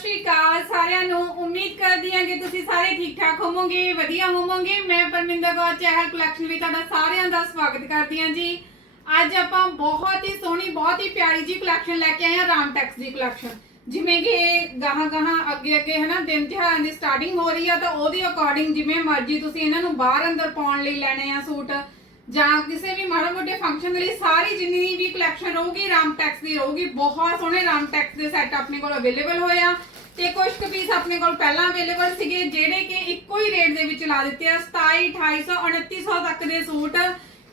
ਸ਼੍ਰੀ ਅਕਾਲ ਸਾਰਿਆਂ ਨੂੰ। ਉਮੀਦ ਕਰਦੀ ਹਾਂ ਕਿ ਤੁਸੀਂ ਸਾਰੇ ਠੀਕ ਠਾਕ ਹੋਵੋਗੇ, ਵਧੀਆ ਹੋਵੋਗੇ। ਮੈਂ ਪਰਮਿੰਦਰ ਕੌਰ, ਚਹਿਲ ਕਲੈਕਸ਼ਨ ਵਿੱਚ ਤੁਹਾਡਾ ਸਾਰਿਆਂ ਦਾ ਸਵਾਗਤ ਕਰਦੀ ਹਾਂ ਜੀ। ਅੱਜ ਆਪਾਂ ਬਹੁਤ ਹੀ ਸੋਹਣੀ, ਬਹੁਤ ਹੀ ਪਿਆਰੀ ਜੀ ਕਲੈਕਸ਼ਨ ਲੈ ਕੇ ਆਏ ਹਾਂ ਰਾਮਟੈਕਸ ਦੀ ਕਲੈਕਸ਼ਨ ਜਿਵੇਂ ਕਿ ਗਾਹਾਂ ਗਾਹਾਂ ਅੱਗੇ ਅੱਗੇ ਹਨਾ, ਦਿਨ ਤਿਉਹਾਰਾਂ ਦੀ ਸਟਾਰਟਿੰਗ ਹੋ ਰਹੀ ਆ, ਤਾਂ ਉਹਦੇ ਅਕੋਰਡਿੰਗ ਜਿਵੇਂ ਮਰਜ਼ੀ ਤੁਸੀਂ ਇਹਨਾਂ ਨੂੰ ਬਾਹਰ ਅੰਦਰ ਪਾਉਣ ਲਈ ਲੈਣੇ ਆ ਸੂਟ। ਜਾਂ ਕਿਸੇ ਵੀ ਮਾੜੇ ਮੋਟੇ ਫੰਕਸ਼ਨ ਦੇ ਲਈ ਸਾਰੀ ਜਿੰਨੀ ਵੀ ਕਲੈਕਸ਼ਨ ਰਹੂਗੀ ਰਾਮਟੈਕਸ ਦੀ ਰਹੂਗੀ, ਬਹੁਤ ਸੋਹਣੇ ਰਾਮਟੈਕਸ ਦੇ ਸੈੱਟ ਆਪਣੇ ਕੋਲ ਅਵੇਲੇਬਲ ਹੋਏ ਆ। ਤੇ ਕੁਝ ਕੁ ਪੀਸ ਆਪਣੇ ਕੋਲ ਪਹਿਲਾਂ ਅਵੇਲੇਬਲ ਸੀਗੇ, ਜਿਹੜੇ ਕਿ ਇੱਕੋ ਹੀ ਰੇਟ ਦੇ ਵਿੱਚ ਲਾ ਦਿੱਤੇ ਆ 27 2800 2900 ਤੱਕ ਦੇ ਸੂਟ।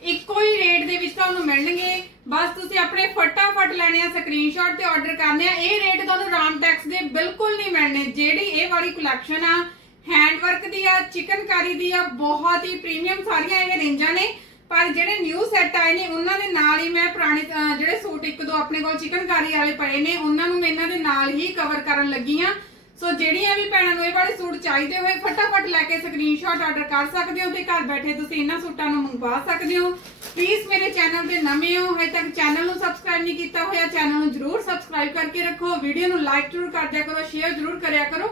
ਇੱਕੋ ਹੀ ਰੇਟ ਦੇ ਵਿੱਚ ਤੁਹਾਨੂੰ ਮਿਲਣਗੇ। ਬਸ ਤੁਸੀਂ ਆਪਣੇ ਫਟਾਫਟ ਲੈਣੇ ਆ ਸਕਰੀਨਸ਼ਾਟ ਤੇ ਆਰਡਰ ਕਰਨੇ ਆ। ਇਹ ਰੇਟ ਤੁਹਾਨੂੰ ਰਾਮਟੈਕਸ ਦੇ ਬਿਲਕੁਲ ਨਹੀਂ ਮਿਲਣੇ। ਜਿਹੜੀ ਇਹ ਵਾਲੀ ਕਲੈਕਸ਼ਨ ਆ ਹੈਂਡ ਵਰਕ ਦੀ ਆ ਚਿਕਨਕਾਰੀ ਦੀ ਆ, ਬਹੁਤ ਹੀ ਪ੍ਰੀਮੀਅਮ ਸਾਰੀਆਂ ਇਹ ਰੇਂਜਾਂ ਨੇ। ਪਰ ਜਿਹੜੇ ਨਿਊ ਸੈੱਟ ਆਏ ਨੇ ਉਹਨਾਂ ਦੇ ਨਾਲ ਹੀ ਮੈਂ ਪੁਰਾਣੇ ਅਹ, ਜਿਹੜੇ ਸੂਟ ਇੱਕ ਦੋ ਆਪਣੇ ਕੋਲ ਚਿਕਨਕਾਰੀ ਵਾਲੇ ਪਏ ਨੇ ਉਹਨਾਂ ਨੂੰ ਮੈਂ ਇਹਨਾਂ ਦੇ ਨਾਲ ਹੀ ਕਵਰ ਕਰਨ ਲੱਗੀ ਆ ਸੋ ਜਿਹੜੀਆਂ ਵੀ ਭੈਣਾਂ ਨੂੰ ਇਹ ਵਾਲੇ ਸੂਟ ਚਾਹੀਦੇ ਹੋਏ ਫਟਾਫਟ ਲੈ ਕੇ ਸਕਰੀਨਸ਼ਾਟ ਆਰਡਰ ਕਰ ਸਕਦੇ ਹੋ ਤੇ ਘਰ ਬੈਠੇ ਤੁਸੀਂ ਇਹਨਾਂ ਸੂਟਾਂ ਨੂੰ ਮੰਗਵਾ ਸਕਦੇ ਹੋ। ਪਲੀਜ਼ ਮੇਰੇ ਚੈਨਲ ਦੇ ਨਵੇਂ ਹੋ ਹਜੇ ਤੱਕ ਚੈਨਲ ਨੂੰ ਸਬਸਕ੍ਰਾਈਬ ਨਹੀਂ ਕੀਤਾ ਹੋਇਆ ਚੈਨਲ ਨੂੰ ਜਰੂਰ ਸਬਸਕ੍ਰਾਈਬ ਕਰਕੇ ਰੱਖੋ। ਵੀਡੀਓ ਨੂੰ ਲਾਈਕ ਜਰੂਰ ਕਰ ਦਿਆ ਕਰੋ ਸ਼ੇਅਰ ਜਰੂਰ ਕਰਿਆ ਕਰੋ।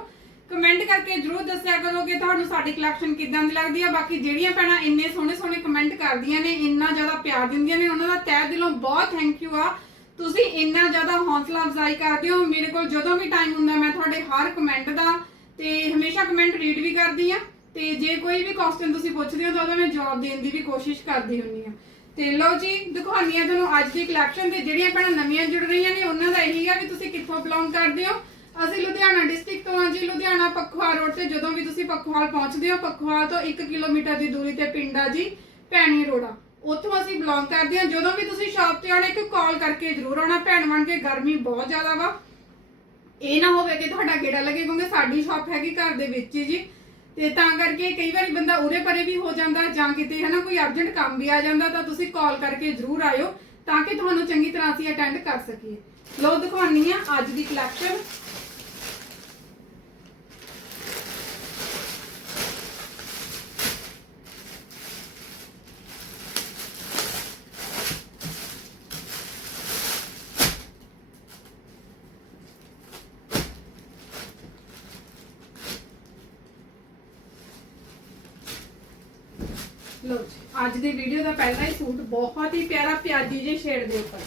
ਕਮੈਂਟ ਕਰਕੇ ਜਰੂਰ ਦੱਸਿਆ ਕਰੋ ਕਿ ਤੁਹਾਨੂੰ ਸਾਡੀ ਕਲੈਕਸ਼ਨ ਕਿਦਾਂ ਦੀ ਲੱਗਦੀ ਆ। ਬਾਕੀ ਜਿਹੜੀਆਂ ਭੈਣਾਂ ਇੰਨੇ ਸੋਹਣੇ ਸੋਹਣੇ ਕਮੈਂਟ ਕਰਦੀਆਂ ਨੇ, ਇੰਨਾ ਜ਼ਿਆਦਾ ਪਿਆਰ ਦਿੰਦੀਆਂ ਨੇ, ਉਹਨਾਂ ਦਾ ਤਹਿ ਦਿਲੋਂ ਬਹੁਤ ਥੈਂਕ ਯੂ ਆ। ਤੁਸੀਂ ਇੰਨਾ ਜ਼ਿਆਦਾ ਹੌਸਲਾ ਅਫਜ਼ਾਈ ਕਰਦੇ ਹੋ। ਮੇਰੇ ਕੋਲ ਜਦੋਂ ਵੀ ਟਾਈਮ ਹੁੰਦਾ, ਮੈਂ ਤੁਹਾਡੇ ਹਰ ਕਮੈਂਟ ਦਾ ਤੇ ਹਮੇਸ਼ਾ ਕਮੈਂਟ ਰੀਡ ਵੀ ਕਰਦੀ ਆ। ਤੇ ਜੇ ਕੋਈ ਵੀ ਕੁਐਸਚਨ ਤੁਸੀਂ ਪੁੱਛਦੇ ਹੋ, ਤਾਂ ਉਹਦਾ ਮੈਂ ਜਵਾਬ ਦੇਣ ਦੀ ਵੀ ਕੋਸ਼ਿਸ਼ ਕਰਦੀ ਹੁੰਨੀ ਆ। ਤੇ ਲਓ ਜੀ ਦਿਖਾਉਂਦੀ ਆ ਤੁਹਾਨੂੰ ਅੱਜ ਦੀ ਕਲੈਕਸ਼ਨ ਤੇ ਜਿਹੜੀਆਂ ਭੈਣਾਂ ਨਵੀਆਂ ਜੁੜ ਰਹੀਆਂ ਨੇ, ਉਹਨਾਂ ਦਾ ਇਹੀ ਆ ਵੀ ਤੁਸੀਂ ਕਿੱਥੋਂ ਬਿਲੋਂਗ ਕਰਦੇ ਹੋ। ਅਸੀਂ ਲੁਧਿਆਣਾ ਡਿਸਟ੍ਰਿਕਟ ਤੋਂ ਹਾਂ ਜੀ, ਲੁਧਿਆਣਾ ਪਖਵਾਲ ਰੋਡ ਤੇ ਜਦੋਂ ਵੀ ਤੁਸੀਂ ਪਖਵਾਲ ਪਹੁੰਚਦੇ ਹੋ, ਪਖਵਾਲ ਤੋਂ 1 ਕਿਲੋਮੀਟਰ ਦੀ ਦੂਰੀ ਤੇ ਪਿੰਡ ਆ ਜੀ, ਭੈਣੀ ਰੋੜਾ। ਉੱਥੋਂ ਅਸੀਂ ਬਿਲੋਂਗ ਕਰਦੇ ਹਾਂ। ਜਦੋਂ ਵੀ ਤੁਸੀਂ ਸ਼ਾਪ ਤੇ ਆਉਣਾ, ਇੱਕ ਕਾਲ ਕਰਕੇ ਜ਼ਰੂਰ ਆਉਣਾ। ਭੈਣ ਬਣ ਕੇ ਗਰਮੀ ਬਹੁਤ ਜ਼ਿਆਦਾ ਵਾ। ਇਹ ਨਾ ਹੋਵੇ ਕਿ ਤੁਹਾਡਾ ਗੇੜਾ ਲੱਗੇ, ਕਿਉਂਕਿ ਸਾਡੀ ਸ਼ਾਪ ਹੈਗੀ ਘਰ ਦੇ ਵਿੱਚ ਹੀ ਜੀ। ਤੇ ਤਾਂ ਕਰਕੇ ਕਈ ਵਾਰੀ ਬੰਦਾ ਉਰੇ ਪਰੇ ਵੀ ਹੋ ਜਾਂਦਾ, ਜਾਂ ਕਿਤੇ ਹਨਾ ਕੋਈ ਅਰਜੈਂਟ ਕੰਮ ਵੀ ਆ ਜਾਂਦਾ, ਤਾਂ ਤੁਸੀਂ ਕਾਲ ਕਰਕੇ ਜ਼ਰੂਰ ਆਇਓ, ਤਾਂ ਕਿ ਤੁਹਾਨੂੰ ਚੰਗੀ ਤਰ੍ਹਾਂ ਅਸੀਂ ਅਟੈਂਡ ਕਰ ਸਕੀਏ। ਲੋ ਦਿਖਾਉਣੀ ਆ ਅੱਜ ਦੀ ਕਲੈਕਸ਼ਨ ਲੋ ਜੀ ਅੱਜ ਦੀ ਵੀਡੀਓ ਦਾ ਪਹਿਲਾ ਹੀ ਸੂਟ ਬਹੁਤ ਹੀ ਪਿਆਰਾ ਪਿਆਜੀ ਜੇ ਸ਼ੇਡ ਦੇ ਉੱਪਰ।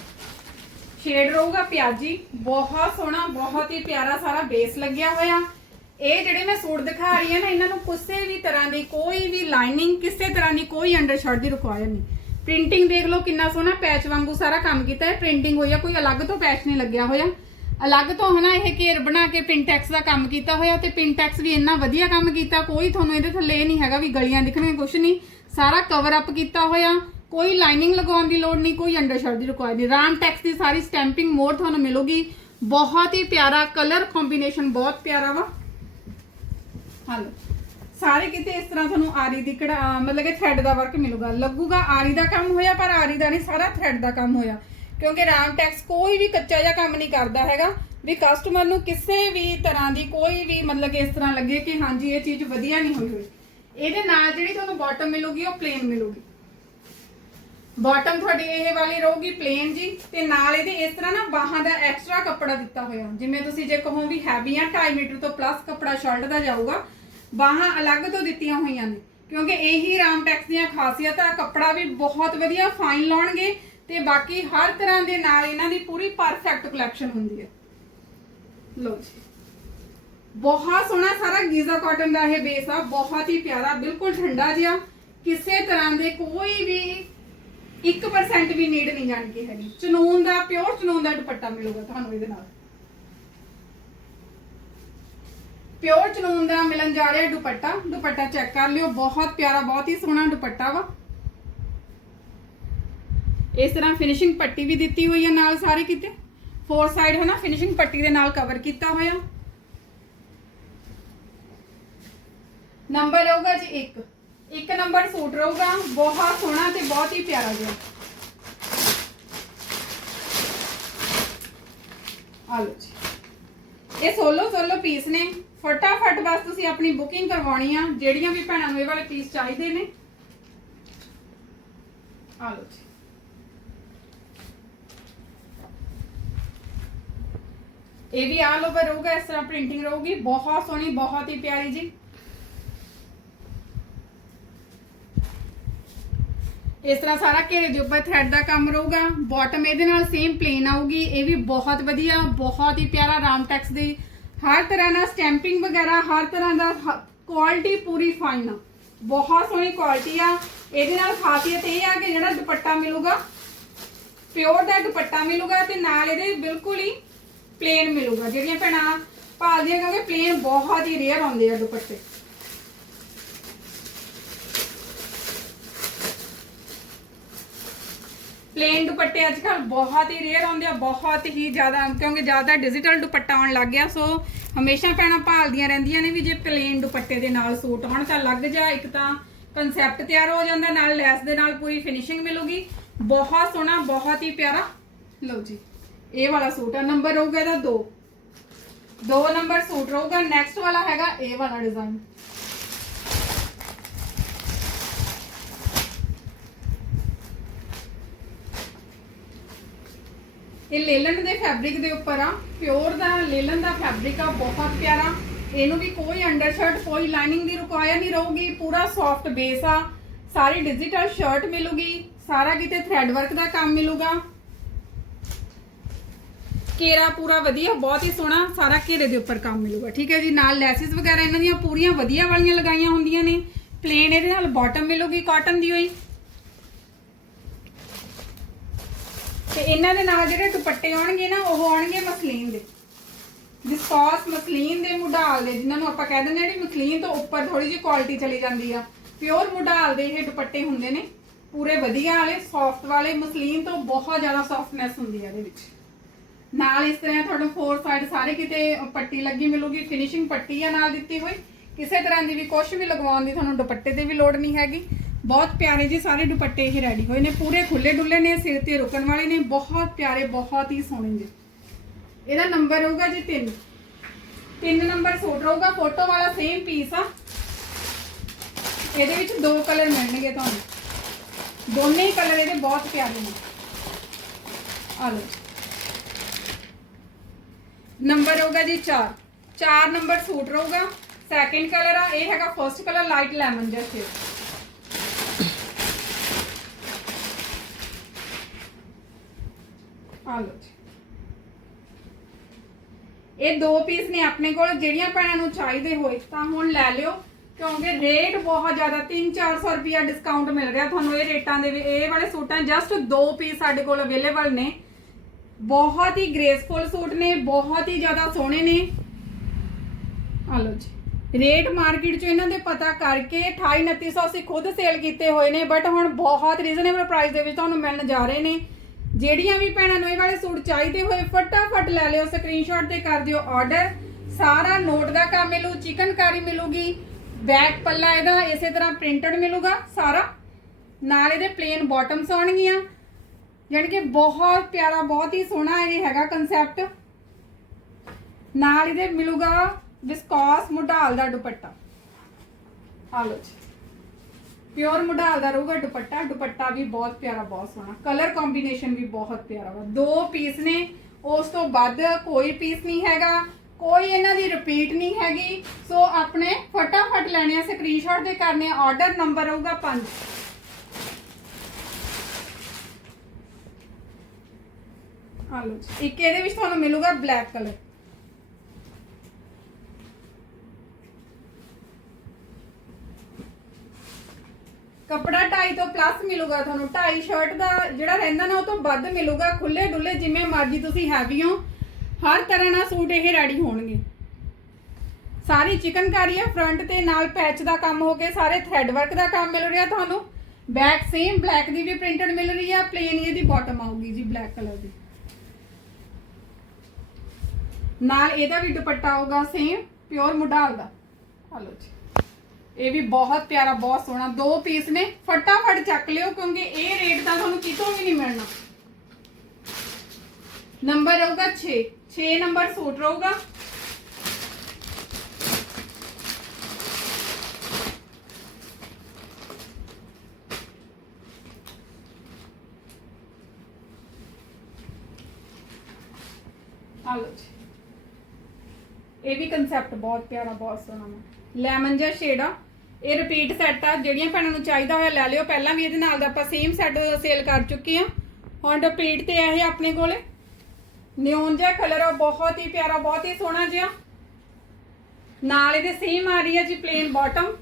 ਸ਼ੇਡ ਰਹੂਗਾ ਪਿਆਜੀ, ਬਹੁਤ ਸੋਹਣਾ, ਬਹੁਤ ਹੀ ਪਿਆਰਾ ਸਾਰਾ ਬੇਸ ਲੱਗਿਆ ਹੋਇਆ। ਇਹ ਜਿਹੜੇ ਮੈਂ ਸੂਟ ਦਿਖਾ ਰਹੀ ਹਾਂ ਨਾ, ਇਹਨਾਂ ਨੂੰ ਕਿਸੇ ਵੀ ਤਰ੍ਹਾਂ ਦੀ, ਕੋਈ ਵੀ ਲਾਈਨਿੰਗ ਕਿਸੇ ਤਰ੍ਹਾਂ ਦੀ ਕੋਈ ਅੰਡਰਸ਼ਰਟ ਦੀ ਰਿਕੁਆਇਰ ਨਹੀਂ। ਪ੍ਰਿੰਟਿੰਗ ਦੇਖ ਲਓ ਕਿੰਨਾ ਸੋਹਣਾ ਪੈਚ ਵਾਂਗੂ ਸਾਰਾ ਕੰਮ ਕੀਤਾ ਹੈ। ਪ੍ਰਿੰਟਿੰਗ ਹੋਈ ਆ, ਕੋਈ ਅਲੱਗ ਤੋਂ ਪੈਚ ਨਹੀਂ ਲੱਗਿਆ ਹੋਇਆ। ਅਲੱਗ ਤੋਂ ਹਨਾ, ਇਹ ਘੇਰ ਬਣਾ ਕੇ ਪਿੰਟੈਕਸ ਦਾ ਕੰਮ ਕੀਤਾ ਹੋਇਆ ਤੇ ਪਿੰਟੈਕਸ ਵੀ ਇੰਨਾ ਵਧੀਆ ਕੰਮ ਕੀਤਾ, ਕੋਈ ਤੁਹਾਨੂੰ ਇਹਦੇ ਥੱਲੇ ਇਹ ਨਹੀਂ ਹੈਗਾ ਵੀ ਗਲੀਆਂ ਦਿਖਣੀਆਂ ਕੁਛ ਨਹੀਂ। ਸਾਰਾ ਕਵਰ ਅਪ ਕੀਤਾ ਹੋਇਆ। ਕੋਈ ਲਾਈਨਿੰਗ ਲਗਾਉਣ ਦੀ ਲੋੜ ਨਹੀਂ, ਕੋਈ ਅੰਡਰਸ਼ਰਟ ਦੀ ਰਿਕੁਆਇਰ ਨਹੀਂ। ਰਾਮ ਟੈਕਸ ਦੀ ਸਾਰੀ ਸਟੈਂਪਿੰਗ ਮੋਰ ਤੁਹਾਨੂੰ ਮਿਲੂਗੀ। ਬਹੁਤ ਹੀ ਪਿਆਰਾ ਕਲਰ ਕੰਬੀਨੇਸ਼ਨ ਬਹੁਤ ਪਿਆਰਾ ਵਾ। ਹਲੋ। ਸਾਰੇ ਕਿਤੇ ਇਸ ਤਰ੍ਹਾਂ ਤੁਹਾਨੂੰ ਆਰੀ ਦੀ ਕੜਾ ਮਤਲਬ ਕਿ ਥ੍ਰੈਡ ਦਾ ਵਰਕ ਮਿਲੂਗਾ। ਲੱਗੂਗਾ ਆਰੀ ਦਾ ਕੰਮ ਹੋਇਆ, ਪਰ ਆਰੀ ਦਾ ਨਹੀਂ, ਸਾਰਾ ਥ੍ਰੈਡ ਦਾ ਕੰਮ ਹੋਇਆ। ਕਿਉਂਕਿ ਰਾਮ ਟੈਕਸ ਕੋਈ ਵੀ ਕੱਚਾ ਜਿਹਾ ਕੰਮ ਨਹੀਂ ਕਰਦਾ ਹੈਗਾ। ਵੀ ਕਸਟਮਰ ਨੂੰ ਕਿਸੇ ਵੀ ਤਰ੍ਹਾਂ ਦੀ ਕੋਈ ਵੀ ਮਤਲਬ ਕਿ ਇਸ ਤਰ੍ਹਾਂ ਲੱਗੇ ਕਿ ਹਾਂਜੀ, ਇਹ ਚੀਜ਼ ਵਧੀਆ ਨਹੀਂ ਹੋਈ ਹੋਈ। ਇਹਦੇ ਨਾਲ ਜਿਹੜੀ ਤੁਹਾਨੂੰ ਬਾਟਮ ਮਿਲੂਗੀ, ਉਹ ਪਲੇਨ ਮਿਲੂਗੀ। ਬਾਟਮ ਤੁਹਾਡੀ ਇਹ ਵਾਲੀ ਰਹੂਗੀ ਪਲੇਨ ਜੀ, ਤੇ ਨਾਲ ਇਹਦੇ ਇਸ ਤਰ੍ਹਾਂ ਨਾ ਬਾਹਾਂ ਦਾ ਐਕਸਟਰਾ ਕੱਪੜਾ ਦਿੱਤਾ ਹੋਇਆ। ਜਿਵੇਂ ਤੁਸੀਂ ਜੇ ਕਹੋ ਵੀ ਹੈਵੀ ਆ 2.5 ਮੀਟਰ ਤੋਂ ਪਲੱਸ ਕੱਪੜਾ ਸ਼ਰਟ ਦਾ ਜਾਊਗਾ, ਬਾਹਾਂ ਅਲੱਗ ਤੋਂ ਦਿੱਤੀਆਂ ਹੋਈਆਂ ਨੇ। ਕਿਉਂਕਿ ਇਹੀ ਰਾਮਟੈਕਸ ਦੀਆਂ ਖਾਸੀਅਤਾਂ, ਕੱਪੜਾ ਵੀ ਬਹੁਤ ਵਧੀਆ ਫਾਈਨ ਲਾਉਣਗੇ, ਤੇ ਬਾਕੀ ਹਰ ਤਰ੍ਹਾਂ ਦੇ ਨਾਲ ਇਹਨਾਂ ਦੀ ਪੂਰੀ ਪਰਫੈਕਟ ਕਲੈਕਸ਼ਨ ਹੁੰਦੀ ਹੈ। ਲਓ ਜੀ। ਬਹੁਤ ਸੋਹਣਾ ਸਾਰਾ ਗੀਜ਼ਾ ਕਾਟਨ ਦਾ ਇਹ ਬੇਸ ਆ, ਬਹੁਤ ਹੀ ਪਿਆਰਾ, ਬਿਲਕੁਲ ਠੰਡਾ ਜਿਹਾ। ਕਿਸੇ ਤਰ੍ਹਾਂ ਦੇ ਕੋਈ ਵੀ 1% ਵੀ ਨੀਡ ਨਹੀਂ ਜਾਣ ਕੇ ਹੈਗੀ। ਚਨੂਨ ਦਾ ਪਿਓਰ ਚਨੂਨ ਦਾ ਦੁਪੱਟਾ ਮਿਲੂਗਾ ਤੁਹਾਨੂੰ ਇਹਦੇ ਨਾਲ। ਪਿਓਰ ਚਨੂਨ ਦਾ ਮਿਲਣ ਜਾ ਰਿਹਾ ਦੁਪੱਟਾ। ਦੁਪੱਟਾ ਚੈੱਕ ਕਰ ਲਿਓ, ਬਹੁਤ ਪਿਆਰਾ, ਬਹੁਤ ਹੀ ਸੋਹਣਾ ਦੁਪੱਟਾ ਵਾ। ਇਸ ਤਰ੍ਹਾਂ ਫਿਨਿਸ਼ਿੰਗ ਪੱਟੀ ਵੀ ਦਿੱਤੀ ਹੋਈ ਹੈ ਨਾਲ ਸਾਰੇ ਕਿਤੇ। ਫੋਰ ਸਾਈਡ ਹੈ ਨਾ ਫਿਨਿਸ਼ਿੰਗ ਪੱਟੀ ਦੇ ਨਾਲ ਕਵਰ ਕੀਤਾ ਹੋਇਆ। ਨੰਬਰ ਰਹੂਗਾ ਜੀ 1 ਇੱਕ ਨੰਬਰ ਸੂਟ ਰਹੂਗਾ, ਬਹੁਤ ਸੋਹਣਾ ਤੇ ਬਹੁਤ ਹੀ ਪਿਆਰਾ ਜਿਹਾ। ਆ ਜੀ। ਇਹ ਸੋਲੋ ਸੋਲੋ ਪੀਸ ਨੇ। ਫਟਾਫਟ ਬਸ ਤੁਸੀਂ ਆਪਣੀ ਬੁਕਿੰਗ ਕਰਵਾਉਣੀ ਆ, ਜਿਹੜੀਆਂ ਵੀ ਭੈਣਾਂ ਨੂੰ ਇਹ ਵਾਲੇ ਪੀਸ ਚਾਹੀਦੇ ਨੇ। ਆ ਜੀ। ਇਹ ਵੀ ਆਲ ਓਵਰ ਰਹੂਗਾ, ਇਸ ਤਰ੍ਹਾਂ ਪ੍ਰਿੰਟਿੰਗ ਰਹੂਗੀ। ਬਹੁਤ ਸੋਹਣੀ, ਬਹੁਤ ਹੀ ਪਿਆਰੀ ਜੀ। ਇਸ ਤਰ੍ਹਾਂ ਸਾਰਾ ਘੇਰੇ ਦੇ ਉੱਪਰ ਥ੍ਰੈਡ ਦਾ ਕੰਮ ਰਹੂਗਾ। ਬਾਟਮ ਇਹਦੇ ਨਾਲ ਸੇਮ ਪਲੇਨ ਆਊਗੀ। ਇਹ ਵੀ ਬਹੁਤ ਵਧੀਆ, ਬਹੁਤ ਹੀ ਪਿਆਰਾ ਰਾਮ ਟੈਕਸ ਦੀ ਹਰ ਤਰ੍ਹਾਂ ਦਾ ਸਟੈਂਪਿੰਗ ਵਗੈਰਾ, ਹਰ ਤਰ੍ਹਾਂ ਦਾ ਕੁਆਲਿਟੀ ਪੂਰੀ ਫਾਈਨ ਆ। ਬਹੁਤ ਸੋਹਣੀ ਕੁਆਲਿਟੀ ਆ। ਇਹਦੇ ਨਾਲ ਖਾਸੀਅਤ ਇਹ ਆ ਕਿ ਜਿਹੜਾ ਦੁਪੱਟਾ ਮਿਲੂਗਾ ਪਿਓਰ ਦਾ ਦੁਪੱਟਾ ਮਿਲੂਗਾ ਤੇ ਨਾਲ ਇਹਦੇ ਬਿਲਕੁਲ ਹੀ ਪਲੇਨ ਮਿਲੂਗਾ। ਜਿਹੜੀਆਂ ਭੈਣਾਂ ਭਾਲਦੀਆਂ ਕਿਉਂਕਿ ਪਲੇਨ ਬਹੁਤ ਹੀ ਰੇਅਰ ਆਉਂਦੇ ਆ ਦੁਪੱਟੇ। ਪਲੇਨ ਦੁਪੱਟੇ ਅੱਜ ਕੱਲ ਬਹੁਤ ਹੀ ਰੇਅਰ ਆਉਂਦੇ ਆ, ਬਹੁਤ ਹੀ ਜ਼ਿਆਦਾ, ਕਿਉਂਕਿ ਜ਼ਿਆਦਾ ਡਿਜੀਟਲ ਦੁਪੱਟਾ ਆਉਣ ਲੱਗ ਗਿਆ ਸੋ ਹਮੇਸ਼ਾ ਭੈਣਾਂ ਭਾਲਦੀਆਂ ਰਹਿੰਦੀਆਂ ਨੇ ਵੀ ਜੇ ਪਲੇਨ ਦੁਪੱਟੇ ਦੇ ਨਾਲ ਸੂਟ ਹੋਣ ਤਾਂ ਲੱਗ ਜਾ, ਇੱਕ ਤਾਂ ਕਨਸੈਪਟ ਤਿਆਰ ਹੋ ਜਾਂਦਾ, ਨਾਲ ਲੈਸ ਦੇ ਨਾਲ ਪੂਰੀ ਫਿਨਿਸ਼ਿੰਗ ਮਿਲੂਗੀ। ਬਹੁਤ ਸੋਹਣਾ, ਬਹੁਤ ਹੀ ਪਿਆਰਾ। ਲਓ ਜੀ, ਇਹ ਵਾਲਾ ਸੂਟ ਆ ਨੰਬਰ ਰਹੂਗਾ ਇਹਦਾ 2 ਦੋ ਨੰਬਰ ਸੂਟ ਰਹੂਗਾ ਨੈਕਸਟ ਵਾਲਾ ਹੈਗਾ ਇਹ ਵਾਲਾ ਡਿਜ਼ਾਈਨ ਇਹ ਲੇਲਨ ਦੇ ਫੈਬਰਿਕ ਦੇ ਉੱਪਰ ਆ। ਪਿਓਰ ਦਾ ਲੇਲਨ ਦਾ ਫੈਬਰਿਕ ਆ, ਬਹੁਤ ਪਿਆਰਾ। ਇਹਨੂੰ ਵੀ ਕੋਈ ਅੰਡਰਸ਼ਰਟ ਕੋਈ ਲਾਈਨਿੰਗ ਦੀ ਰਿਕੁਆਇਰ ਨਹੀਂ ਰਹੂਗੀ। ਪੂਰਾ ਸੌਫਟ ਬੇਸ ਆ। ਸਾਰੀ ਡਿਜੀਟਲ ਸ਼ਰਟ ਮਿਲੂਗੀ। ਸਾਰਾ ਕਿਤੇ ਥ੍ਰੈਡ ਵਰਕ ਦਾ ਕੰਮ ਮਿਲੂਗਾ। ਕੇਰਾ ਪੂਰਾ ਵਧੀਆ, ਬਹੁਤ ਹੀ ਸੋਹਣਾ, ਸਾਰਾ ਘੇਰੇ ਦੇ ਉੱਪਰ ਕੰਮ ਮਿਲੂਗਾ। ਠੀਕ ਹੈ ਜੀ, ਨਾਲ ਲੈਸਿਸ ਵਗੈਰਾ ਇਹਨਾਂ ਦੀਆਂ ਪੂਰੀਆਂ ਵਧੀਆ ਵਾਲੀਆਂ ਲਗਾਈਆਂ ਹੁੰਦੀਆਂ ਨੇ। ਪਲੇਨ ਇਹਦੇ ਨਾਲ ਬਾਟਮ ਮਿਲੂਗੀ ਕਾਟਨ ਦੀ ਹੋਈ। ਤੇ ਇਹਨਾਂ ਦੇ ਨਾਲ ਜਿਹੜੇ ਦੁਪੱਟੇ ਆਉਣਗੇ ਨਾ, ਉਹ ਆਉਣਗੇ ਮਸਲੀਨ ਦੇ। ਵਿਸਕੋਸ ਮਸਲੀਨ ਦੇ ਮੁਢਾਲ ਦੇ, ਜਿਨ੍ਹਾਂ ਨੂੰ ਆਪਾਂ ਕਹਿ ਦਿੰਦੇ ਆ ਜਿਹੜੀ ਮਸਲੀਨ ਤੋਂ ਉੱਪਰ ਥੋੜੀ ਜਿਹੀ ਕੁਆਲਿਟੀ ਚਲੀ ਜਾਂਦੀ ਆ ਪਿਓਰ ਮੁਢਾਲ ਦੇ ਇਹ ਦੁਪੱਟੇ ਹੁੰਦੇ ਨੇ। ਪੂਰੇ ਵਧੀਆ ਵਾਲੇ ਸੌਫਟ ਵਾਲੇ, ਮਸਲੀਨ ਤੋਂ ਬਹੁਤ ਜ਼ਿਆਦਾ ਸੌਫਟਨੈਸ ਹੁੰਦੀ ਆ ਇਹਦੇ ਵਿੱਚ। ਨਾਲ ਇਸ ਤਰ੍ਹਾਂ ਤੁਹਾਨੂੰ ਫੋਰ ਸਾਈਡ ਸਾਰੇ ਕਿਤੇ ਪੱਟੀ ਲੱਗੀ ਮਿਲੂਗੀ ਫਿਨਿਸ਼ਿੰਗ ਪੱਟੀ ਆ ਨਾਲ ਦਿੱਤੀ ਹੋਈ। ਕਿਸੇ ਤਰ੍ਹਾਂ ਦੀ ਵੀ ਕੁਝ ਵੀ ਲਗਵਾਉਣ ਦੀ ਤੁਹਾਨੂੰ ਦੁਪੱਟੇ ਤੇ ਵੀ ਲੋੜ ਨਹੀਂ ਹੈਗੀ। ਬਹੁਤ ਪਿਆਰੇ ਜੀ, ਸਾਰੇ ਦੁਪੱਟੇ ਇਹ ਰੈਡੀ ਹੋਏ ਨੇ, ਪੂਰੇ ਖੁੱਲੇ ਡੁੱਲੇ ਨੇ, ਸਿਰ ਤੇ ਰੁਕਣ ਵਾਲੇ ਨੇ, ਬਹੁਤ ਪਿਆਰੇ, ਬਹੁਤ ਹੀ ਸੋਹਣੇ ਜੀ ਇਹਦਾ ਨੰਬਰ ਹੋਊਗਾ ਜੀ 3 3 ਨੰਬਰ ਸੂਟ ਰਹੂਗਾ ਫੋਟੋ ਵਾਲਾ ਸੇਮ ਪੀਸ ਆ। ਇਹਦੇ ਵਿੱਚ ਦੋ ਕਲਰ ਮਿਲਣਗੇ ਤੁਹਾਨੂੰ। ਦੋਨੇ ਹੀ ਕਲਰ ਇਹਦੇ ਬਹੁਤ ਪਿਆਰੇ ਨੇ। ਆ ਲਓ। ਨੰਬਰ ਹੋਊਗਾ ਜੀ 4 4 ਨੰਬਰ ਸੂਟ ਰਹੂਗਾ। ਸੈਕਿੰਡ ਕਲਰ ਆ, ਇਹ ਹੈਗਾ ਫਰਸਟ ਕਲਰ ਲਾਈਟ ਲੈਮਨ ਜਿਹਾ ਸ਼ੇਡ ਆ ਲਓ ਜੀ। ਇਹ ਦੋ ਪੀਸ ਨੇ ਆਪਣੇ ਕੋਲ, ਜਿਹੜੀਆਂ ਭੈਣਾਂ ਨੂੰ ਚਾਹੀਦੇ ਹੋਏ, ਤਾਂ ਹੁਣ ਲੈ ਲਿਓ, ਕਿਉਂਕਿ ਰੇਟ ਬਹੁਤ ਜ਼ਿਆਦਾ 3-400 ਰੁਪਿਆ ਡਿਸਕਾਊਂਟ ਮਿਲ ਰਿਹਾ ਤੁਹਾਨੂੰ ਇਹ ਰੇਟਾਂ ਦੇ ਇਹ ਵਾਲੇ ਸੂਟਾਂ ਜਸਟ ਦੋ ਪੀਸ ਸਾਡੇ ਕੋਲ ਅਵੇਲੇਬਲ ਨੇ। ਬਹੁਤ ਹੀ ਗ੍ਰੇਸਫੁਲ ਸੂਟ ਨੇ, ਬਹੁਤ ਹੀ ਜ਼ਿਆਦਾ ਸੋਹਣੇ ਨੇ। ਆ ਲਓ ਜੀ। ਰੇਟ ਮਾਰਕੀਟ 'ਚ ਇਹਨਾਂ ਦੇ ਪਤਾ ਕਰਕੇ 28 2900 ਅਸੀਂ ਖੁਦ ਸੇਲ ਕੀਤੇ ਹੋਏ ਨੇ ਬਟ ਹੁਣ ਬਹੁਤ ਰੀਜ਼ਨੇਬਲ ਪ੍ਰਾਈਸ ਦੇ ਵਿੱਚ ਤੁਹਾਨੂੰ ਮਿਲਣ ਜਾ ਰਹੇ ਨੇ। ਜਿਹੜੀਆਂ ਵੀ ਭੈਣਾਂ ਨੂੰ ਇਹ ਵਾਲੇ ਸੂਟ ਚਾਹੀਦੇ ਹੋਏ, ਫਟਾਫਟ ਲੈ ਲਿਓ ਸਕਰੀਨਸ਼ਾਟ ਤੇ ਕਰ ਦਿਓ ਆਰਡਰ ਸਾਰਾ ਨੋਟ ਦਾ ਕੰਮ ਮਿਲੂ, ਚਿਕਨਕਾਰੀ ਮਿਲੂਗੀ ਬੈਕ ਪੱਲਾ ਇਹਦਾ, ਇਸੇ ਤਰ੍ਹਾਂ ਪ੍ਰਿੰਟਡ ਮਿਲੂਗਾ, ਸਾਰਾ। ਨਾਲ ਇਹਦੇ ਪਲੇਨ ਬਾਟਮਸ ਆਉਣਗੀਆਂ। ਯਾਨੀ ਕਿ ਬਹੁਤ ਪਿਆਰਾ, ਬਹੁਤ ਹੀ ਸੋਹਣਾ ਇਹ ਹੈਗਾ ਕਨਸੈਪਟ ਨਾਲ ਇਹਦੇ ਮਿਲੂਗਾ ਵਿਸਕੋਸ ਮੁਢਾਲ ਦਾ ਦੁਪੱਟਾ। ਆ ਲਓ ਜੀ। ਪਿਓਰ ਮੁਢਾਲ ਦਾ ਰਹੂਗਾ ਦੁਪੱਟਾ ਦੁਪੱਟਾ ਵੀ ਬਹੁਤ ਪਿਆਰਾ ਬਹੁਤ ਸੋਹਣਾ ਕਲਰ ਕੰਬੀਨੇਸ਼ਨ ਵੀ ਬਹੁਤ ਪਿਆਰਾ ਵਾ ਦੋ ਪੀਸ ਨੇ ਉਸ ਤੋਂ ਵੱਧ ਕੋਈ ਪੀਸ ਨਹੀਂ ਹੈਗਾ ਕੋਈ ਇਹਨਾਂ ਦੀ ਰਿਪੀਟ ਨਹੀਂ ਹੈਗੀ ਸੋ ਆਪਣੇ ਫਟਾਫਟ ਲੈਣੇ ਆ ਸਕਰੀਨਸ਼ਾਟ ਦੇ ਕਰਨੇ ਆਰਡਰ ਨੰਬਰ ਰਹੂਗਾ 5 ਆ ਲਓ ਜੀ ਇੱਕ ਇਹਦੇ ਵਿੱਚ ਤੁਹਾਨੂੰ ਮਿਲੂਗਾ ਬਲੈਕ ਕਲਰ ਕੱਪੜਾ 2.5 ਤੋਂ ਪਲੱਸ ਮਿਲੂਗਾ ਤੁਹਾਨੂੰ। 2.5 ਸ਼ਰਟ ਦਾ ਜਿਹੜਾ ਰਹਿੰਦਾ ਨਾ, ਉਹ ਤੋਂ ਵੱਧ ਮਿਲੂਗਾ। ਖੁੱਲੇ ਡੁੱਲੇ ਜਿਵੇਂ ਮਰਜ਼ੀ ਤੁਸੀਂ ਹੈਵੀ ਹੋ, ਹਰ ਤਰ੍ਹਾਂ ਨਾਲ ਸੂਟ ਇਹ ਰੈਡੀ ਹੋਣਗੇ। ਸਾਰੀ ਚਿਕਨਕਾਰੀ ਹੈ ਫਰੰਟ ਤੇ ਨਾਲ ਪੈਚ ਦਾ ਕੰਮ ਹੋ ਕੇ ਸਾਰੇ ਥ੍ਰੈਡ ਵਰਕ ਦਾ ਕੰਮ ਮਿਲ ਰਿਹਾ ਤੁਹਾਨੂੰ। ਬੈਕ ਸੇਮ ਬਲੈਕ ਦੀ ਵੀ ਪ੍ਰਿੰਟਡ ਮਿਲ ਰਹੀ ਹੈ ਪਲੇਨ ਇਹਦੀ ਬਾਟਮ ਆਊਗੀ ਜੀ ਬਲੈਕ ਕਲਰ ਦੀ। ਨਾਲ ਇਹਦਾ ਵੀ ਦੁਪੱਟਾ ਆਊਗਾ ਸੇਮ ਪਿਓਰ ਮੁਢਾਲ ਦਾ। ਆ ਲਓ ਜੀ। ਇਹ ਵੀ ਬਹੁਤ ਪਿਆਰਾ, ਬਹੁਤ ਸੋਹਣਾ। ਦੋ ਪੀਸ ਨੇ, ਫਟਾਫਟ ਚੱਕ ਲਿਓ, ਕਿਉਂਕਿ ਇਹ ਰੇਟ ਦਾ ਤੁਹਾਨੂੰ ਕਿਤੋਂ ਵੀ ਨਹੀਂ ਮਿਲਣਾ। ਨੰਬਰ ਰਹੂਗਾ 6 6 ਨੰਬਰ ਸੂਟ ਰਹੂਗਾ। ਇਹ ਵੀ ਕਨਸੈਪਟ ਬਹੁਤ ਪਿਆਰਾ, ਬਹੁਤ ਸੋਹਣਾ ਵਾ। ਲੈਮਨ ਜਿਹਾ ਸ਼ੇਡ ਆ। ਇਹ ਰਿਪੀਟ ਸੈੱਟ ਆ, ਜਿਹੜੀਆਂ ਭੈਣਾਂ ਨੂੰ ਚਾਹੀਦਾ ਹੋਇਆ ਲੈ ਲਿਓ। ਪਹਿਲਾਂ ਵੀ ਇਹਦੇ ਨਾਲ ਦਾ ਆਪਾਂ ਸੇਮ ਸੈੱਟ ਸੇਲ ਕਰ ਚੁੱਕੇ ਆ ਹੁਣ ਰਿਪੀਟ ਤੇ ਆ ਇਹ ਆਪਣੇ ਕੋਲੇ। ਨਿਓਨ ਜਿਹਾ ਕਲਰ ਆ, ਬਹੁਤ ਹੀ ਪਿਆਰਾ, ਬਹੁਤ ਹੀ ਸੋਹਣਾ ਜਿਹਾ। ਨਾਲ ਇਹਦੇ ਸੇਮ ਆ ਰਹੀ ਹੈ ਜੀ ਪਲੇਨ ਬਾਟਮ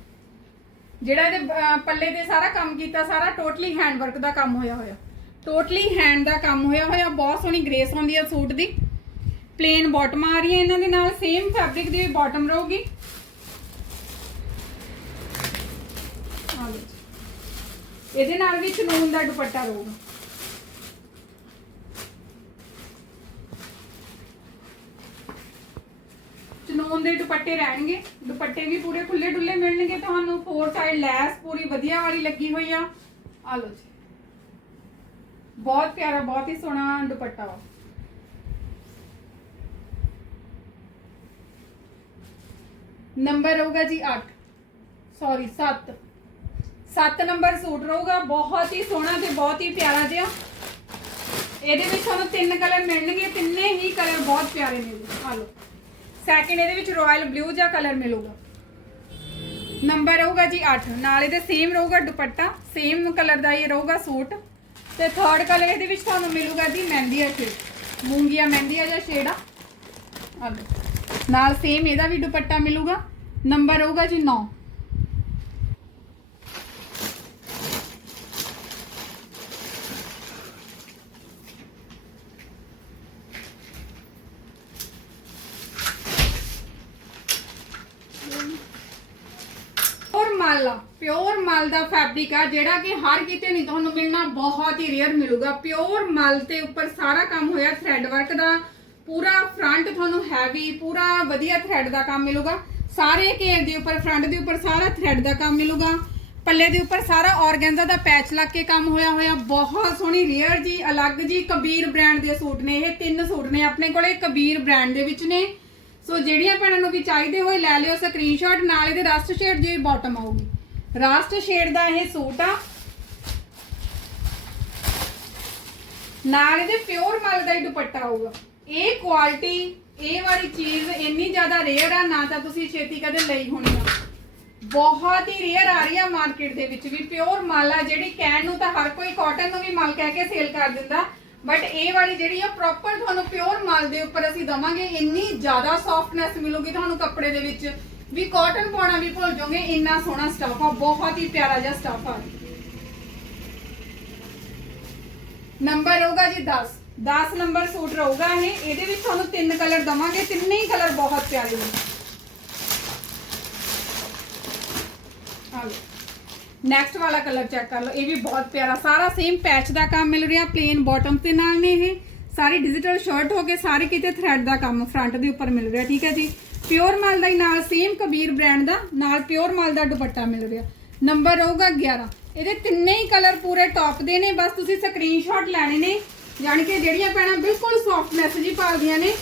ਜਿਹੜਾ ਇਹਦੇ ਪੱਲੇ ਦੇ ਸਾਰਾ ਕੰਮ ਕੀਤਾ, ਸਾਰਾ ਟੋਟਲੀ ਹੈਂਡ ਵਰਕ ਦਾ ਕੰਮ ਹੋਇਆ ਹੋਇਆ। ਟੋਟਲੀ ਹੈਂਡ ਦਾ ਕੰਮ ਹੋਇਆ ਹੋਇਆ, ਬਹੁਤ ਸੋਹਣੀ ਗ੍ਰੇਸ ਹੁੰਦੀ ਹੈ ਸੂਟ ਦੀ। ਪਲੇਨ ਬਾਟਮ ਆ ਰਹੀ ਹੈ ਇਹਨਾਂ ਦੇ ਨਾਲ ਸੇਮ ਫੈਬਰਿਕ ਦੀ ਬਾਟਮ ਰਹੂਗੀ ਆ ਲਓ ਜੀ। ਇਹਦੇ ਨਾਲ ਵੀ ਚਨੂਨ ਦਾ ਦੁਪੱਟਾ ਰਹੂਗਾ। ਚਨੂਨ ਦੇ ਦੁਪੱਟੇ ਰਹਿਣਗੇ, ਦੁਪੱਟੇ ਵੀ ਪੂਰੇ ਖੁੱਲੇ ਡੁੱਲੇ ਮਿਲਣਗੇ ਤੁਹਾਨੂੰ ਫੋਰ ਸਾਈਡ ਲੈਸ ਪੂਰੀ ਵਧੀਆ ਵਾਲੀ ਲੱਗੀ ਹੋਈ ਆ। ਆ ਲਓ ਜੀ। ਬਹੁਤ ਪਿਆਰਾ, ਬਹੁਤ ਹੀ ਸੋਹਣਾ ਦੁਪੱਟਾ ਵਾ। ਨੰਬਰ ਹੋਊਗਾ ਜੀ 8 ਸੌਰੀ 7 7 ਨੰਬਰ ਸੂਟ ਰਹੂਗਾ, ਬਹੁਤ ਹੀ ਸੋਹਣਾ ਤੇ ਬਹੁਤ ਹੀ ਪਿਆਰਾ ਜਿਹਾ। ਇਹਦੇ ਵਿੱਚ ਤੁਹਾਨੂੰ ਤਿੰਨ ਕਲਰ ਮਿਲਣਗੇ, ਤਿੰਨੇ ਹੀ ਕਲਰ ਬਹੁਤ ਪਿਆਰੇ ਨੇ ਆ ਲਓ। ਸੈਕਿੰਡ ਇਹਦੇ ਵਿੱਚ ਰਾਇਲ ਬਲੂ ਜਿਹਾ ਕਲਰ ਮਿਲੂਗਾ। ਨੰਬਰ ਰਹੂਗਾ ਜੀ 8 ਨਾਲ ਇਹਦੇ ਸੇਮ ਰਹੂਗਾ ਦੁਪੱਟਾ ਸੇਮ ਕਲਰ ਦਾ ਇਹ ਰਹੂਗਾ ਸੂਟ। ਤੇ ਥਰਡ ਕਲਰ ਇਹਦੇ ਵਿੱਚ ਤੁਹਾਨੂੰ ਮਿਲੂਗਾ ਜੀ ਮਹਿੰਦੀਆ ਸ਼ੇਡ ਮੂੰਗੀਆ ਮਹਿੰਦੀਆ ਜਿਹਾ ਸ਼ੇਡ ਆ। ਨਾਲ ਸੇਮ ਇਹਦਾ ਵੀ ਦੁਪੱਟਾ ਮਿਲੂਗਾ। ਨੰਬਰ ਰਹੂਗਾ ਜੀ 9 ਪਿਓਰ ਮਾਲ ਆ ਪਿਓਰ ਮਾਲ ਦਾ ਫੈਬਰਿਕ ਆ, ਜਿਹੜਾ ਕਿ ਹਰ ਕਿਤੇ ਨਹੀਂ ਤੁਹਾਨੂੰ ਮਿਲਣਾ, ਬਹੁਤ ਹੀ ਰੇਅਰ ਮਿਲੂਗਾ। ਪਿਓਰ ਮਾਲ ਤੇ ਉੱਪਰ ਸਾਰਾ ਕੰਮ ਹੋਇਆ ਥ੍ਰੈਡ ਵਰਕ ਦਾ। ਪੂਰਾ ਫਰੰਟ ਤੁਹਾਨੂੰ ਹੈਵੀ ਪੂਰਾ ਵਧੀਆ ਥ੍ਰੈਡ ਦਾ ਕੰਮ ਮਿਲੂਗਾ। ਸਾਰੇ ਘੇਰ ਦੇ ਉੱਪਰ ਫਰੰਟ ਦੇ ਉੱਪਰ ਸਾਰਾ ਥ੍ਰੈਡ ਦਾ ਕੰਮ ਮਿਲੂਗਾ। ਪੱਲੇ ਦੇ ਉੱਪਰ ਸਾਰਾ ਔਰਗੈਂਜ਼ਾ ਦਾ ਪੈਚ ਲੱਗ ਕੇ ਕੰਮ ਹੋਇਆ ਹੋਇਆ। ਬਹੁਤ ਸੋਹਣੀ ਰੇਅਰ ਜੀ, ਅਲੱਗ ਜੀ ਕਬੀਰ ਬ੍ਰਾਂਡ ਦੇ ਸੂਟ ਨੇ। ਇਹ ਤਿੰਨ ਸੂਟ ਨੇ ਆਪਣੇ ਕੋਲੇ, ਕਬੀਰ ਬ੍ਰਾਂਡ ਦੇ ਵਿੱਚ ਨੇ। ਸੋ ਜਿਹੜੀਆਂ ਭੈਣਾਂ ਨੂੰ ਵੀ ਚਾਹੀਦੇ ਹੋਏ ਲੈ ਲਿਓ ਸਕਰੀਨਸ਼ਾਟ ਨਾਲ ਇਹਦੇ ਰਸਟ ਸ਼ੇਡ ਜੋ ਬਾਟਮ ਆਊਗੀ। ਰਸਟ ਸ਼ੇਡ ਦਾ ਇਹ ਸੂਟ ਆ। ਨਾਲ ਇਹਦੇ ਪਿਓਰ ਮਲ ਦਾ ਹੀ ਦੁਪੱਟਾ ਆਊਗਾ। ਇਹ ਕੁਆਲਿਟੀ ਇਹ ਵਾਲੀ ਚੀਜ਼ ਇੰਨੀ ਜ਼ਿਆਦਾ ਰੇਅਰ ਆ, ਨਾ ਤਾਂ ਤੁਸੀਂ ਛੇਤੀ ਕਦੇ ਲਈ ਹੋਣੀ ਆ। ਬਹੁਤ ਹੀ ਰੇਅਰ ਆ ਰਹੀ ਆ ਮਾਰਕੀਟ ਦੇ ਵਿੱਚ ਵੀ। ਪਿਓਰ ਮਲ ਆ ਜਿਹੜੀ ਕਹਿਣ ਨੂੰ ਤਾਂ ਹਰ ਕੋਈ ਕਾਟਨ ਨੂੰ ਵੀ ਮਲ ਕਹਿ ਕੇ ਸੇਲ ਕਰ ਦਿੰਦਾ। ਬਟ ਇਹ ਵਾਲੀ ਜਿਹੜੀ ਆ ਪ੍ਰੋਪਰ ਤੁਹਾਨੂੰ ਪਿਓਰ ਮਾਲ ਦੇ ਉੱਪਰ ਅਸੀਂ ਦਵਾਂਗੇ, ਇੰਨੀ ਜ਼ਿਆਦਾ ਸੌਫਟਨੈਸ ਮਿਲੂਗੀ ਤੁਹਾਨੂੰ ਕੱਪੜੇ ਦੇ ਵਿੱਚ। ਵੀ ਕਾਟਨ ਪਾਉਣਾ ਵੀ ਭੁੱਲ ਜਾਓਗੇ, ਇੰਨਾ ਸੋਹਣਾ ਸਟਫ ਆ, ਬਹੁਤ ਹੀ ਪਿਆਰਾ ਜਿਹਾ ਸਟਫ ਆ। ਨੰਬਰ ਹੋਊਗਾ ਜੀ 10 10 ਨੰਬਰ ਸੂਟ ਰਹੂਗਾ ਇਹ। ਇਹਦੇ ਵਿੱਚ ਤੁਹਾਨੂੰ ਤਿੰਨ ਕਲਰ ਦਵਾਂਗੇ, ਤਿੰਨੇ ਹੀ ਕਲਰ ਬਹੁਤ ਪਿਆਰੇ ਨੇ। ਨੈਕਸਟ ਵਾਲਾ ਕਲਰ ਚੈੱਕ ਕਰ ਲਓ, ਇਹ ਵੀ ਬਹੁਤ ਪਿਆਰਾ, ਸਾਰਾ ਸੇਮ ਪੈਚ ਦਾ ਕੰਮ ਮਿਲ ਰਿਹਾ ਪਲੇਨ ਬਾਟਮ ਤੇ ਨਾਲ ਨੇ ਇਹ। ਸਾਰੀ ਡਿਜੀਟਲ ਸ਼ਰਟ ਹੋ ਕੇ ਸਾਰੇ ਕਿਤੇ ਥ੍ਰੈਡ ਦਾ ਕੰਮ ਫਰੰਟ ਦੇ ਉੱਪਰ ਮਿਲ ਰਿਹਾ, ਠੀਕ ਹੈ ਜੀ? ਪਿਓਰ ਮਾਲ ਦਾ ਹੀ ਨਾਲ ਸੇਮ ਕਬੀਰ ਬ੍ਰਾਂਡ ਦਾ, ਨਾਲ ਪਿਓਰ ਮਾਲ ਦਾ ਦੁਪੱਟਾ ਮਿਲ ਰਿਹਾ। ਨੰਬਰ ਰਹੂਗਾ 11 ਇਹਦੇ ਤਿੰਨੇ ਹੀ ਕਲਰ ਪੂਰੇ ਟੌਪ ਦੇ ਨੇ, ਬਸ ਤੁਸੀਂ ਸਕਰੀਨਸ਼ਾਟ ਲੈਣੇ ਨੇ, ਯਾਨੀ ਕਿ ਜਿਹੜੀਆਂ ਪੈਣਾ ਬਿਲਕੁਲ ਸੌਫਟਨੈਸ ਜੀ ਪਾਲਦੀਆਂ ਨੇ,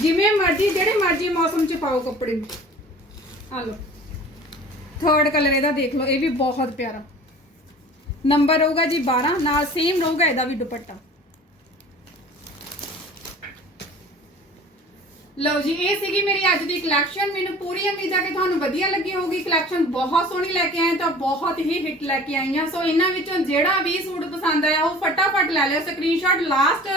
ਜਿਵੇਂ ਮਰਜ਼ੀ, ਜਿਹੜੇ ਮਰਜ਼ੀ ਮੌਸਮ 'ਚ ਪਾਓ ਕੱਪੜੇ ਨੂੰ। ਆ ਲਓ। ਥਰਡ ਕਲਰ ਇਹਦਾ ਦੇਖ ਲਓ, ਇਹ ਵੀ ਬਹੁਤ ਪਿਆਰਾ। ਨੰਬਰ ਰਹੂਗਾ ਜੀ 12 ਨਾਲ ਸੇਮ ਰਹੂਗਾ ਇਹਦਾ ਵੀ ਦੁਪੱਟਾ। ਲਓ ਜੀ, ਇਹ ਸੀਗੀ ਮੇਰੀ ਅੱਜ ਦੀ ਕਲੈਕਸ਼ਨ ਮੈਨੂੰ ਪੂਰੀ ਉਮੀਦ ਆ ਕਿ ਤੁਹਾਨੂੰ ਵਧੀਆ ਲੱਗੀ ਹੋਊਗੀ। ਕਲੈਕਸ਼ਨ ਬਹੁਤ ਸੋਹਣੀ ਲੈ ਕੇ ਆਏ ਤਾਂ ਬਹੁਤ ਹੀ ਹਿੱਟ ਲੈ ਕੇ ਆਈਆਂ। ਸੋ ਇਹਨਾਂ ਵਿੱਚੋਂ ਜਿਹੜਾ ਵੀ ਸੂਟ ਪਸੰਦ ਆਇਆ, ਉਹ ਫਟਾਫਟ ਲੈ ਲਿਓ। ਸਕਰੀਨਸ਼ਾਟ ਲਾਸਟ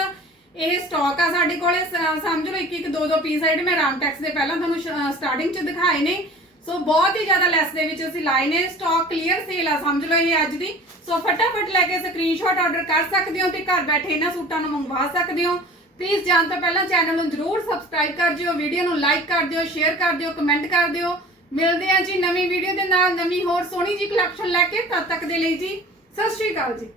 ਇਹ ਸਟਾਕ ਆ ਸਾਡੇ ਕੋਲੇ। ਸਮਝ ਲਓ ਇੱਕ ਇੱਕ ਦੋ ਦੋ ਪੀਸ ਆ ਜਿਹੜੇ ਮੈਂ ਰਾਮ ਟੈਕਸ ਦੇ ਪਹਿਲਾਂ ਤੁਹਾਨੂੰ ਸਟਾਰਟਿੰਗ ਚ ਦਿਖਾਏ ਨੇ। ਸੋ ਬਹੁਤ ਹੀ ਜ਼ਿਆਦਾ ਲੈਸ ਦੇ ਵਿੱਚ ਅਸੀਂ ਲਾਏ ਨੇ ਸਟਾਕ ਕਲੀਅਰ ਸੇਲ ਆ, ਸਮਝ ਲਓ ਇਹ ਅੱਜ ਦੀ। ਸੋ ਫਟਾਫਟ ਲੈ ਕੇ ਸਕਰੀਨਸ਼ਾਟ ਆਰਡਰ ਕਰ ਸਕਦੇ ਹੋ ਤੇ ਘਰ ਬੈਠੇ ਇਹਨਾਂ ਸੂਟਾਂ ਨੂੰ ਮੰਗਵਾ ਸਕਦੇ ਹੋ। ਪਲੀਜ਼ ਜਾਣ ਤੋਂ ਪਹਿਲਾਂ ਚੈਨਲ ਨੂੰ ਜਰੂਰ ਸਬਸਕ੍ਰਾਈਬ ਕਰ ਦਿਓ ਵੀਡੀਓ ਨੂੰ ਲਾਈਕ ਕਰ ਦਿਓ ਸ਼ੇਅਰ ਕਰ ਦਿਓ ਕਮੈਂਟ ਕਰ ਦਿਓ। ਮਿਲਦੇ ਹਾਂ ਜੀ ਨਵੀਂ ਵੀਡੀਓ ਦੇ ਨਾਲ, ਨਵੀਂ ਹੋਰ ਸੋਹਣੀ ਜੀ ਕਲੈਕਸ਼ਨ ਲੈ ਕੇ ਤਦ ਤੱਕ ਦੇ ਲਈ ਜੀ। ਸਤਿ ਸ਼੍ਰੀ ਅਕਾਲ ਜੀ।